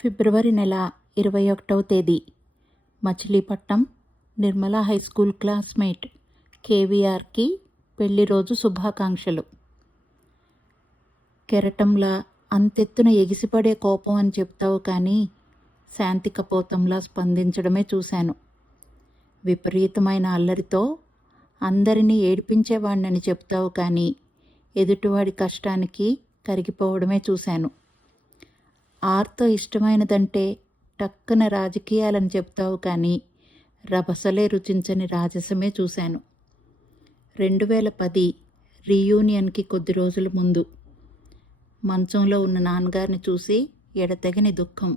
ఫిబ్రవరి నెల 21వ తేదీ Machilipatnam Nirmala high school classmate కేవీఆర్కి పెళ్లి రోజు శుభాకాంక్షలు. కెరటంలా అంతెత్తున ఎగిసిపడే కోపం అని చెప్తావు కానీ శాంతి కపోతంలా స్పందించడమే చూశాను. విపరీతమైన అల్లరితో అందరినీ ఏడిపించేవాడినని చెప్తావు కానీ ఎదుటివాడి కష్టానికి కరిగిపోవడమే చూశాను. ఆర్తో ఇష్టమైనదంటే టక్కున రాజకీయాలని చెప్తావు కానీ రభసలే రుచించని రాజసమే చూశాను. 2010 రీయూనియన్కి కొద్ది రోజుల ముందు మంచంలో ఉన్న నాన్నగారిని చూసి ఎడతెగని దుఃఖం.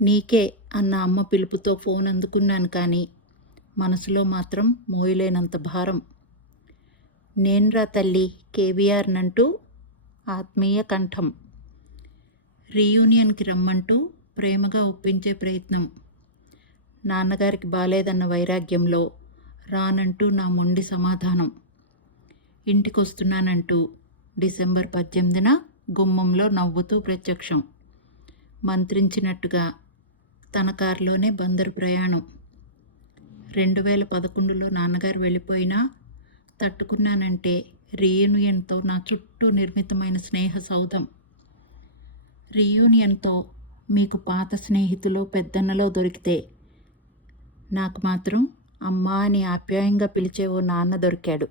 నీకే అన్న అమ్మ పిలుపుతో ఫోన్ అందుకున్నాను కానీ మనసులో మాత్రం మోయలేనంత భారం. నేన్రా తల్లి కేవీఆర్నంటూ ఆత్మీయ కంఠం. రీయూనియన్కి రమ్మంటూ ప్రేమగా ఒప్పించే ప్రయత్నం. నాన్నగారికి బాలేదన్న వైరాగ్యంలో రానంటూ నా మొండి సమాధానం. ఇంటికొస్తున్నానంటూ డిసెంబర్ 18న గుమ్మంలో నవ్వుతూ ప్రత్యక్షం. మంత్రించినట్టుగా తన కారులోనే బందరు ప్రయాణం. 2011లో నాన్నగారు వెళ్ళిపోయినా తట్టుకున్నానంటే రీయూనియన్తో నా చుట్టూ నిర్మితమైన స్నేహ సౌధం. రీయూనియన్తో మీకు పాత స్నేహితులు పెద్దన్నలో దొరికితే నాకు మాత్రం అమ్మా అని ఆప్యాయంగా పిలిచే ఓ నాన్న దొరికాడు.